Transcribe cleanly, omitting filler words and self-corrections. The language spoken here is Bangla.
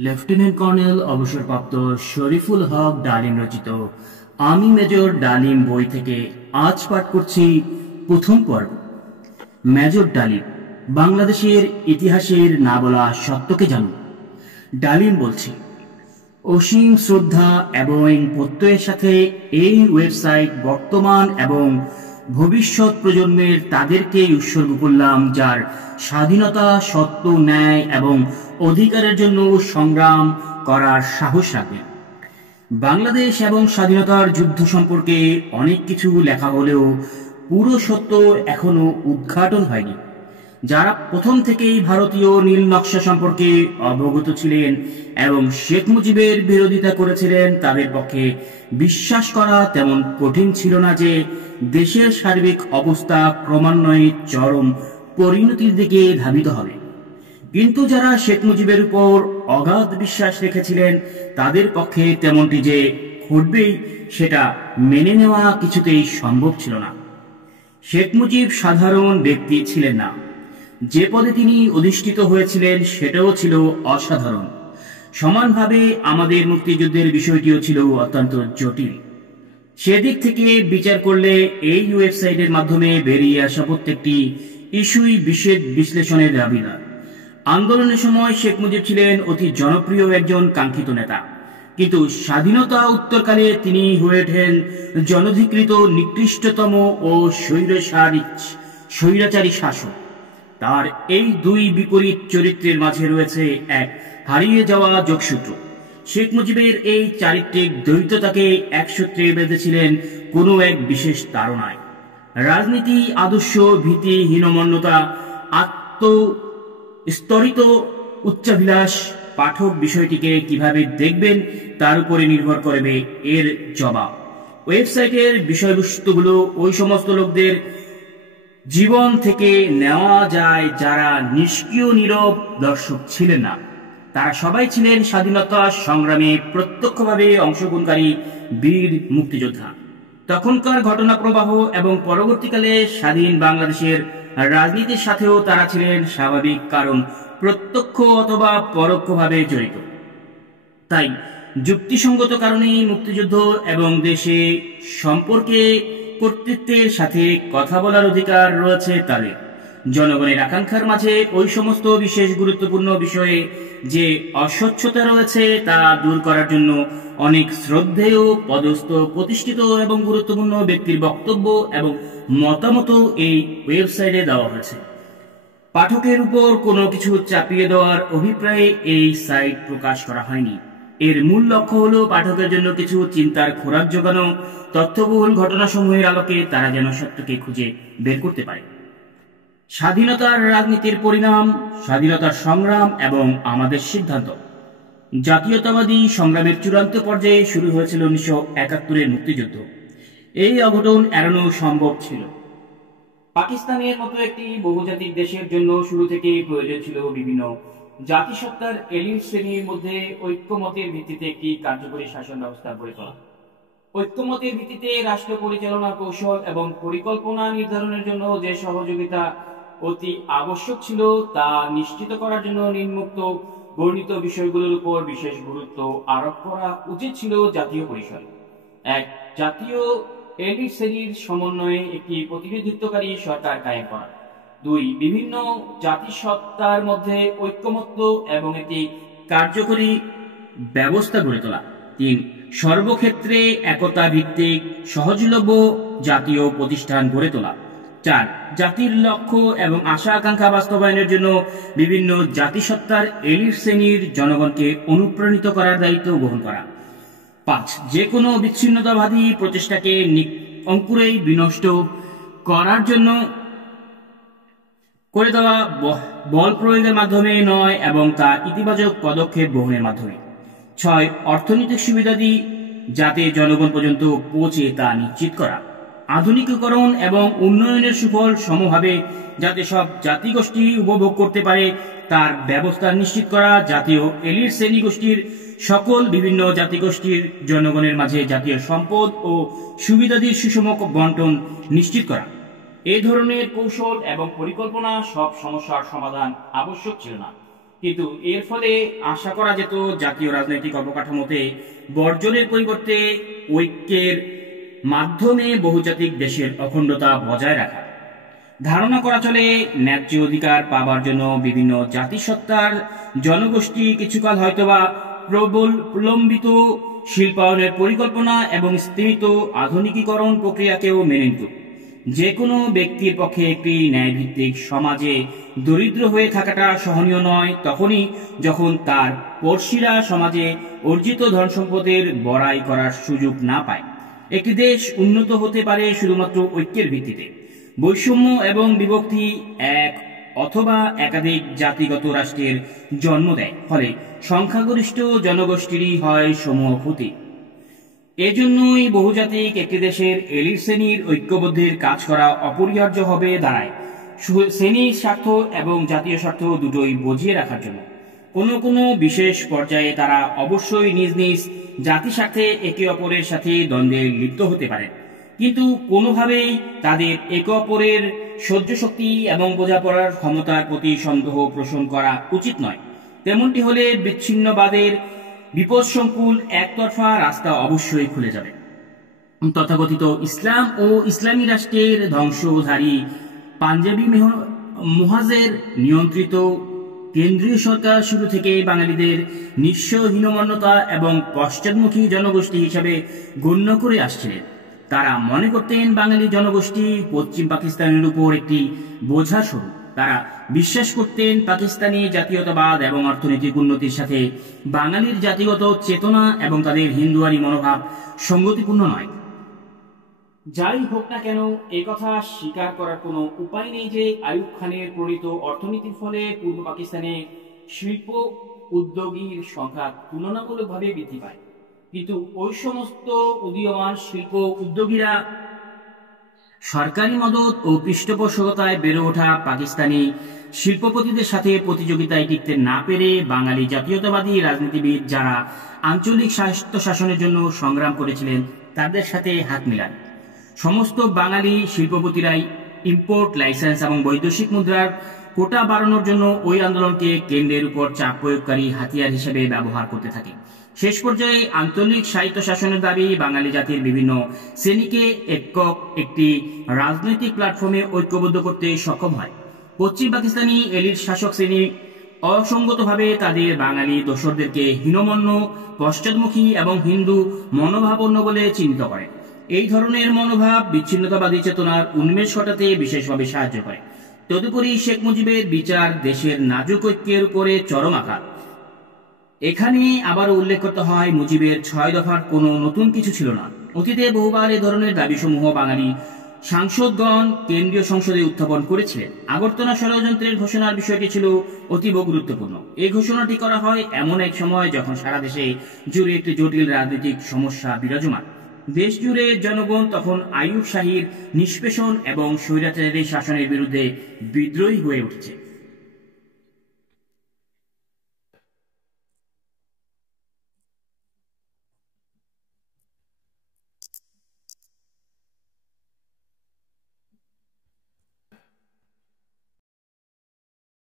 লেফটেন্যান্ট কর্নেল অবসরপ্রাপ্ত শরীফুল হক ডালিম রচিত আমি মেজর ডালিম বই থেকে আজ পাঠ করছি প্রথম পর্ব। মেজর ডালিম, বাংলাদেশের ইতিহাসের না বলা সত্যকে জানুন। ডালিম বলছি, অসীম শ্রদ্ধা এবং প্রত্যয়ের সাথে এই ওয়েবসাইট বর্তমান এবং ভবিষ্যৎ প্রজন্মের তাদেরকে উৎসর্গ করলাম যার স্বাধীনতা, সত্য, ন্যায় এবং অধিকারের জন্য সংগ্রাম করার সাহস রাখবেন। বাংলাদেশ এবং স্বাধীনতার যুদ্ধ সম্পর্কে অনেক কিছু লেখা হলেও পুরো সত্য এখনো উদ্ঘাটন হয়নি। যারা প্রথম থেকেই ভারতীয় নীল নকশা সম্পর্কে অবগত ছিলেন এবং শেখ মুজিবের বিরোধিতা করেছিলেন, তাদের পক্ষে বিশ্বাস করা তেমন কঠিন ছিল না যে দেশের সার্বিক অবস্থা ক্রমান্বয়ে চরম পরিণতির দিকে ধাবিত হবে। কিন্তু যারা শেখ মুজিবের উপর অগাধ বিশ্বাস রেখেছিলেন, তাদের পক্ষে তেমনটি যে ঘটবেই সেটা মেনে নেওয়া কিছুতেই সম্ভব ছিল না। শেখ মুজিব সাধারণ ব্যক্তি ছিলেন না। যে পদে তিনি অধিষ্ঠিত হয়েছিলেন সেটাও ছিল অসাধারণ। সমানভাবে আমাদের মুক্তিযুদ্ধের বিষয়টিও ছিল অত্যন্ত জটিল। সেদিক থেকে বিচার করলে এই ওয়েবসাইটের মাধ্যমে বেরিয়ে আসা প্রত্যেকটি ইস্যুই বিশেষ বিশ্লেষণের দাবিদার। আন্দোলনের সময় শেখ মুজিব ছিলেন অতি জনপ্রিয় একজন কাঙ্ক্ষিত নেতা, কিন্তু স্বাধীনতা উত্তরকালে তিনি হয়ে ওঠেন জনধিকৃত নিকৃষ্টতম ও স্বৈরাচারী শাসক। তার এই দুই বিপরীত চরিত্রের মাঝে রয়েছে এক হারিয়ে যাওয়া যোগসূত্র। শেখ মুজিবের এই চারিত্রিক দ্বৈততাকে এক সূত্রে বেঁধেছিলেন কোনো এক বিশেষ তাড়নায়। রাজনীতি, আদর্শ, ভীতি, হীনমন্যতা, আত্মস্তরিত উচ্চাভিলাষ। পাঠক বিষয়টিকে কিভাবে দেখবেন তার উপরে নির্ভর করবে এর জবাব। ওয়েবসাইটের বিষয়বস্তুগুলো ওই সমস্ত লোকদের জীবন থেকে নেওয়া যায় যারা নিষ্ক্রিয় নীরব দর্শক ছিলেন না। তারা সবাই ছিলেন স্বাধীনতা সংগ্রামে প্রত্যক্ষভাবে অংশগ্রহণকারী বীর মুক্তিযোদ্ধা। তখনকার ঘটনা প্রবাহ এবং পরবর্তীকালে স্বাধীন বাংলাদেশের রাজনীতির সাথেও তারা ছিলেন স্বাভাবিক, কারণ প্রত্যক্ষ অথবা পরোক্ষভাবে জড়িত। তাই যুক্তিসঙ্গত কারণেই মুক্তিযুদ্ধ এবং দেশে সম্পর্কে কর্তৃত্বের সাথে কথা বলার অধিকার রয়েছে তাদের। জনগণের আকাঙ্ক্ষার মাঝে ওই সমস্ত বিশেষ গুরুত্বপূর্ণ বিষয়ে যে অস্বচ্ছতা রয়েছে তা দূর করার জন্য অনেক শ্রদ্ধেয়, পদস্থ, প্রতিষ্ঠিত এবং গুরুত্বপূর্ণ ব্যক্তির বক্তব্য এবং মতামত এই ওয়েবসাইটে দেওয়া হয়েছে। পাঠকের উপর কোনো কিছু চাপিয়ে দেওয়ার অভিপ্রায়ে এই সাইট প্রকাশ করা হয়নি। এর মূল লক্ষ্য হল পাঠকের জন্য কিছু চিন্তার খোরাক যোগানো, তথ্যবহুল ঘটনাসমূহের আলোকে তারা যেন সত্যকে খুঁজে বের করতে পারে। স্বাধীনতার রাজনীতির পরিণাম, স্বাধীনতার সংগ্রাম এবং আমাদের সিদ্ধান্ত। জাতীয়তাবাদী সংগ্রামের চূড়ান্ত পর্যায়ে শুরু হয়েছিল 1971-এর মুক্তিযুদ্ধ। এই অঘটন এড়ানো সম্ভব ছিল। পাকিস্তানের মতো একটি বহুজাতিক দেশের জন্য শুরু থেকেই প্রয়োজন ছিল বিভিন্ন জাতিসত্তার এলিট শ্রেণীর মধ্যে ঐক্যমতের ভিত্তিতে একটি কার্যকরী শাসন ব্যবস্থা গড়ে তোলা। ঐক্যমতের ভিত্তিতে রাষ্ট্র পরিচালনার কৌশল এবং পরিকল্পনা নির্ধারণের জন্য যে সহযোগিতা অতি আবশ্যক ছিল তা নিশ্চিত করার জন্য নিম্নোক্ত বর্ণিত বিষয়গুলোর উপর বিশেষ গুরুত্ব আরোপ করা উচিত ছিল জাতীয় পরিষদ। এক, জাতীয় এলিট শ্রেণীর সমন্বয়ে একটি প্রতিনিধিত্বকারী সরকার কায়েম করা। দুই, বিভিন্ন জাতিসত্তার মধ্যে ঐক্যমত্য এবং একটি কার্যকরী ব্যবস্থা গড়ে তোলা। তিন, সর্বক্ষেত্রে একতা ভিত্তিক সহজলভ্য জাতীয় প্রতিষ্ঠান গড়ে তোলা। চার, জাতির লক্ষ্য এবং আশা আকাঙ্ক্ষা বাস্তবায়নের জন্য বিভিন্ন জাতিসত্তার এলিট শ্রেণীর জনগণকে অনুপ্রাণিত করার দায়িত্ব গ্রহণ করা। পাঁচ, যে কোনো বিচ্ছিন্নতাবাদী প্রচেষ্টাকে অঙ্কুরেই বিনষ্ট করার জন্য করে দেওয়া বল প্রয়োগের মাধ্যমে নয় এবং তা ইতিবাচক পদক্ষেপ গ্রহণের মাধ্যমে। ছয়, অর্থনৈতিক সুবিধাদি যাতে জনগণ পর্যন্ত পৌঁছে তা নিশ্চিত করা। আধুনিকীকরণ এবং উন্নয়নের সুফল সমভাবে যাতে সব জাতিগোষ্ঠী উপভোগ করতে পারে তার ব্যবস্থা নিশ্চিত করা। জাতীয় এলিট শ্রেণী গোষ্ঠীর সকল বিভিন্ন জাতিগোষ্ঠীর জনগণের মাঝে জাতীয় সম্পদ ও সুবিধাদির সুষম বন্টন নিশ্চিত করা। এই ধরনের কৌশল এবং পরিকল্পনা সব সমস্যার সমাধান আবশ্যক ছিল না। কিন্তু এর ফলে আশা করা যেত জাতীয় রাজনৈতিক অবকাঠামোতে বর্জনের পরিবর্তে ঐক্যের মাধ্যমে বহুজাতিক দেশের অখণ্ডতা বজায় রাখা। ধারণা করা চলে ন্যায্য অধিকার পাবার জন্য বিভিন্ন জাতিসত্তার জনগোষ্ঠী কিছুকাল হয়তোবা প্রলম্বিত শিল্পায়নের পরিকল্পনা এবং স্তীমিত আধুনিকীকরণ প্রক্রিয়াকেও মেনে নিত। যে কোনো ব্যক্তির পক্ষে একটি ন্যায়ভিত্তিক সমাজে দরিদ্র হয়ে থাকাটা সহনীয় নয় তখনই যখন তার পড়শিরা সমাজে অর্জিত ধন সম্পদের বড়াই করার সুযোগ না পায়। একটি দেশ উন্নত হতে পারে শুধুমাত্র ঐক্যের ভিত্তিতে। বৈষম্য এবং বিভক্তি এক অথবা একাধিক জাতিগত রাষ্ট্রের জন্ম দেয়, ফলে সংখ্যাগরিষ্ঠ জনগোষ্ঠীরই হয় সমূহ ক্ষতি। এজন্যই বহুজাতিক একটি দেশের এলিট শ্রেণীর ঐক্যবদ্ধের কাজ করা অপরিহার্য হবে দাঁড়ায় শ্রেণীর স্বার্থ এবং জাতীয় স্বার্থ দুটোই বজিয়ে রাখার জন্য। কোনো বিশেষ পর্যায়ে তারা অবশ্যই নিজ নিজ জাতি স্বার্থে একে অপরের সাথে দ্বন্দ্বে লিপ্ত হতে পারে, কিন্তু কোনোভাবেই তাদের একে অপরের সহ্য শক্তি এবং বোঝাপড়ার ক্ষমতার প্রতি সন্দেহ পোষণ করা উচিত নয়। তেমনটি হলে বিচ্ছিন্নবাদের বিপদসংকুল একতরফা রাস্তা অবশ্যই খুলে যাবে। তথাকথিত ইসলাম ও ইসলামী রাষ্ট্রের ধ্বংসধারী পাঞ্জাবি মুহাজের নিয়ন্ত্রিত কেন্দ্রীয় সরকার শুরু থেকে বাঙালিদের নিঃস্ব হীনমন্যতা এবং পশ্চাদমুখী জনগোষ্ঠী হিসাবে গণ্য করে আসছিলেন। তারা মনে করতেন বাঙালি জনগোষ্ঠী পশ্চিম পাকিস্তানের উপর একটি বোঝা স্বরূপ। তারা বিশ্বাস করতেন পাকিস্তানি জাতীয়তাবাদ এবং অর্থনৈতিক উন্নতির সাথে বাঙালির জাতিগত চেতনা এবং তাদের হিন্দুয়ানি মনোভাব সঙ্গতিপূর্ণ নয়। যাই হোক না কেন, একথা স্বীকার করার কোনো উপায় নেই যে আইয়ুব খানের প্রণীত অর্থনীতির ফলে পূর্ব পাকিস্তানে শিল্প উদ্যোগীর সংখ্যা তুলনামূলকভাবে বৃদ্ধি পায়, কিন্তু ওই সমস্ত উদীয়মান শিল্প উদ্যোগীরা সরকারি মদত ও পৃষ্ঠপোষকতায় বেড়ে ওঠা পাকিস্তানি শিল্পপতিদের সাথে প্রতিযোগিতায় টিকতে না পেরে বাঙালি জাতীয়তাবাদী রাজনীতিবিদ যারা আঞ্চলিক স্বায়ত্তশাসনের জন্য সংগ্রাম করেছিলেন তাদের সাথে হাত মিলান। সমস্ত বাঙালি শিল্পপতিরাই ইম্পোর্ট লাইসেন্স এবং বৈদেশিক মুদ্রার কোটা বাড়ানোর জন্য ওই আন্দোলনকে কেন্দ্রের উপর চাপ প্রয়োগকারী হাতিয়ার হিসেবে ব্যবহার করতে থাকে। শেষ পর্যায়ে আঞ্চলিক স্বায়ত্তশাসনের দাবি বাঙালি জাতির বিভিন্ন শ্রেণীকে একটি রাজনৈতিক প্ল্যাটফর্মে ঐক্যবদ্ধ করতে সক্ষম হয়। পশ্চিম পাকিস্তানি এলিট শাসক শ্রেণী অসঙ্গতভাবে তাদের বাঙালি দোসরদেরকে হীনমন্য, পশ্চাদমুখী এবং হিন্দু মনোভাবাপন্ন বলে চিহ্নিত করে। এই ধরনের মনোভাব বিচ্ছিন্নতাবাদী চেতনার উন্মেষ ঘটাতে বিশেষভাবে সাহায্য করে। তদুপরি শেখ মুজিবের বিচার দেশের নাজুক ঐক্যের উপরে চরম আঘাত। এখানে আবারও উল্লেখ করতে হয়, মুজিবের ৬ দফার কোনো নতুন কিছু ছিল না। অতীতে বহুবার এ ধরনের দাবিসমূহ বাঙালি সাংসদগণ কেন্দ্রীয় সংসদে উত্থাপন করেছিলেন। আগরতলা ষড়যন্ত্রের ঘোষণার বিষয়টি ছিল অতীব গুরুত্বপূর্ণ। এই ঘোষণাটি করা হয় এমন এক সময় যখন সারা দেশে জুড়ে একটি জটিল রাজনৈতিক সমস্যা বিরাজমান। দেশ জুড়ে জনগণ তখন আইয়ুব শাহীর নিষ্পেষণ এবং স্বৈরাচারী শাসনের বিরুদ্ধে বিদ্রোহী হয়ে উঠেছে।